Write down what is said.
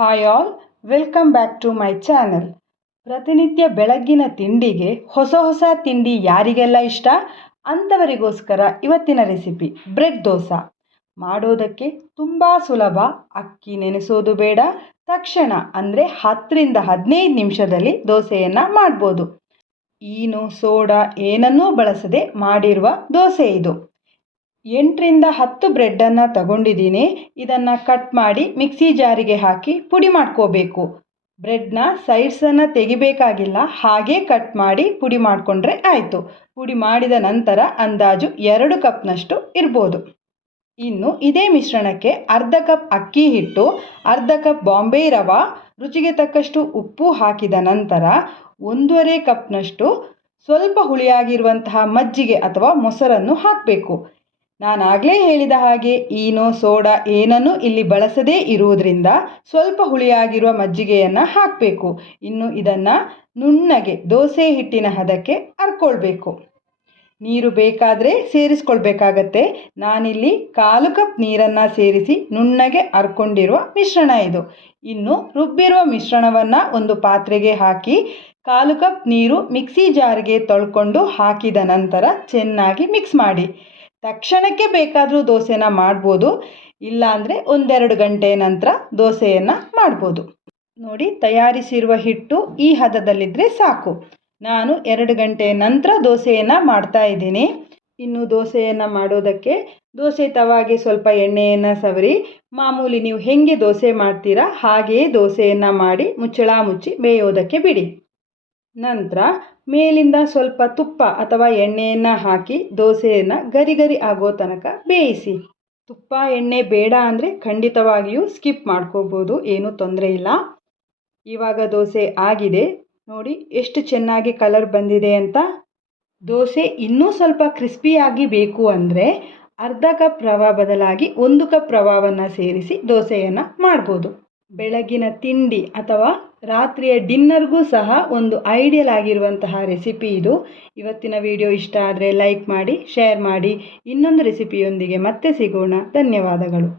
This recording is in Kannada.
Hi all, welcome back to my channel. ಪ್ರತಿನಿತ್ಯ ಬೆಳಗ್ಗಿನ ತಿಂಡಿಗೆ ಹೊಸ ಹೊಸ ತಿಂಡಿ ಯಾರಿಗೆಲ್ಲ ಇಷ್ಟ ಅಂಥವರಿಗೋಸ್ಕರ ಇವತ್ತಿನ ರೆಸಿಪಿ ಬ್ರೆಡ್ ದೋಸಾ. ಮಾಡೋದಕ್ಕೆ ತುಂಬ ಸುಲಭ. ಅಕ್ಕಿ ನೆನೆಸೋದು ಬೇಡ, ತಕ್ಷಣ ಅಂದರೆ 10ರಿಂದ 15 ನಿಮಿಷದಲ್ಲಿ ದೋಸೆಯನ್ನು ಮಾಡ್ಬೋದು. ಈನೋ ಸೋಡಾ ಏನನ್ನೂ ಬಳಸದೆ ಮಾಡಿರುವ ದೋಸೆ ಇದು. 8ರಿಂದ 10 ಬ್ರೆಡ್ಡನ್ನು ತಗೊಂಡಿದ್ದೀನಿ. ಇದನ್ನು ಕಟ್ ಮಾಡಿ ಮಿಕ್ಸಿ ಜಾರಿಗೆ ಹಾಕಿ ಪುಡಿ ಮಾಡ್ಕೋಬೇಕು. ಬ್ರೆಡ್ನ ಸೈಡ್ಸನ್ನು ತೆಗಿಬೇಕಾಗಿಲ್ಲ, ಹಾಗೇ ಕಟ್ ಮಾಡಿ ಪುಡಿ ಮಾಡಿಕೊಂಡ್ರೆ ಆಯಿತು. ಪುಡಿ ಮಾಡಿದ ನಂತರ ಅಂದಾಜು 2 ಕಪ್ನಷ್ಟು ಇರ್ಬೋದು. ಇನ್ನು ಇದೇ ಮಿಶ್ರಣಕ್ಕೆ ಅರ್ಧ ಕಪ್ ಅಕ್ಕಿ ಹಿಟ್ಟು, ಅರ್ಧ ಕಪ್ ಬಾಂಬೆ ರವೆ, ರುಚಿಗೆ ತಕ್ಕಷ್ಟು ಉಪ್ಪು ಹಾಕಿದ ನಂತರ 1.5 ಕಪ್ನಷ್ಟು ಸ್ವಲ್ಪ ಹುಳಿಯಾಗಿರುವಂತಹ ಮಜ್ಜಿಗೆ ಅಥವಾ ಮೊಸರನ್ನು ಹಾಕಬೇಕು. ನಾನಾಗಲೇ ಹೇಳಿದ ಹಾಗೆ ಈನೋ ಸೋಡಾ ಏನನ್ನೂ ಇಲ್ಲಿ ಬಳಸದೇ ಇರುವುದರಿಂದ ಸ್ವಲ್ಪ ಹುಳಿಯಾಗಿರುವ ಮಜ್ಜಿಗೆಯನ್ನು ಹಾಕಬೇಕು. ಇನ್ನು ಇದನ್ನು ನುಣ್ಣಗೆ ದೋಸೆ ಹಿಟ್ಟಿನ ಹದಕ್ಕೆ ಅರ್ಕೊಳ್ಬೇಕು. ನೀರು ಬೇಕಾದರೆ ಸೇರಿಸ್ಕೊಳ್ಬೇಕಾಗತ್ತೆ. ನಾನಿಲ್ಲಿ 1/4 ಕಪ್ ನೀರನ್ನು ಸೇರಿಸಿ ನುಣ್ಣಗೆ ಅರ್ಕೊಂಡಿರುವ ಮಿಶ್ರಣ ಇದು. ಇನ್ನು ರುಬ್ಬಿರುವ ಮಿಶ್ರಣವನ್ನು ಒಂದು ಪಾತ್ರೆಗೆ ಹಾಕಿ 1/4 ಕಪ್ ನೀರು ಮಿಕ್ಸಿ ಜಾರ್ಗೆ ತೊಳ್ಕೊಂಡು ಹಾಕಿದ ನಂತರ ಚೆನ್ನಾಗಿ ಮಿಕ್ಸ್ ಮಾಡಿ. ತಕ್ಷಣಕ್ಕೆ ಬೇಕಾದರೂ ದೋಸೆನ ಮಾಡ್ಬೋದು, ಇಲ್ಲಾಂದರೆ 1-2 ಗಂಟೆ ನಂತರ ದೋಸೆಯನ್ನು ಮಾಡ್ಬೋದು. ನೋಡಿ, ತಯಾರಿಸಿರುವ ಹಿಟ್ಟು ಈ ಹದದಲ್ಲಿದ್ದರೆ ಸಾಕು. ನಾನು 2 ಗಂಟೆ ನಂತರ ದೋಸೆಯನ್ನು ಮಾಡ್ತಾ ಇದ್ದೀನಿ. ಇನ್ನು ದೋಸೆಯನ್ನು ಮಾಡೋದಕ್ಕೆ ದೋಸೆ ತವಾಗೆ ಸ್ವಲ್ಪ ಎಣ್ಣೆಯನ್ನು ಸವರಿ, ಮಾಮೂಲಿ ನೀವು ಹೇಗೆ ದೋಸೆ ಮಾಡ್ತೀರಾ ಹಾಗೆಯೇ ದೋಸೆಯನ್ನು ಮಾಡಿ ಮುಚ್ಚಳ ಮುಚ್ಚಿ ಬೇಯೋದಕ್ಕೆ ಬಿಡಿ. ನಂತರ ಮೇಲಿಂದ ಸ್ವಲ್ಪ ತುಪ್ಪ ಅಥವಾ ಎಣ್ಣೆಯನ್ನು ಹಾಕಿ ದೋಸೆಯನ್ನು ಗರಿ ಗರಿ ಆಗೋ ತನಕ ಬೇಯಿಸಿ. ತುಪ್ಪ ಎಣ್ಣೆ ಬೇಡ ಅಂದರೆ ಖಂಡಿತವಾಗಿಯೂ ಸ್ಕಿಪ್ ಮಾಡ್ಕೋಬೋದು, ಏನೂ ತೊಂದರೆ ಇಲ್ಲ. ಇವಾಗ ದೋಸೆ ಆಗಿದೆ. ನೋಡಿ ಎಷ್ಟು ಚೆನ್ನಾಗಿ ಕಲರ್ ಬಂದಿದೆ ಅಂತ. ದೋಸೆ ಇನ್ನೂ ಸ್ವಲ್ಪ ಕ್ರಿಸ್ಪಿಯಾಗಿ ಬೇಕು ಅಂದರೆ ಅರ್ಧ ಕಪ್ ರವೆ ಬದಲಾಗಿ 1 ಕಪ್ ರವೆಯನ್ನು ಸೇರಿಸಿ ದೋಸೆಯನ್ನು ಮಾಡ್ಬೋದು. ಬೆಳಗಿನ ತಿಂಡಿ ಅಥವಾ ರಾತ್ರಿಯ ಡಿನ್ನರ್ಗೂ ಸಹ ಒಂದು ಐಡಿಯಲ್ ಆಗಿರುವಂತಹ ರೆಸಿಪಿ ಇದು. ಇವತ್ತಿನ ವಿಡಿಯೋ ಇಷ್ಟ ಆದರೆ ಲೈಕ್ ಮಾಡಿ, ಶೇರ್ ಮಾಡಿ. ಇನ್ನೊಂದು ರೆಸಿಪಿಯೊಂದಿಗೆ ಮತ್ತೆ ಸಿಗೋಣ. ಧನ್ಯವಾದಗಳು.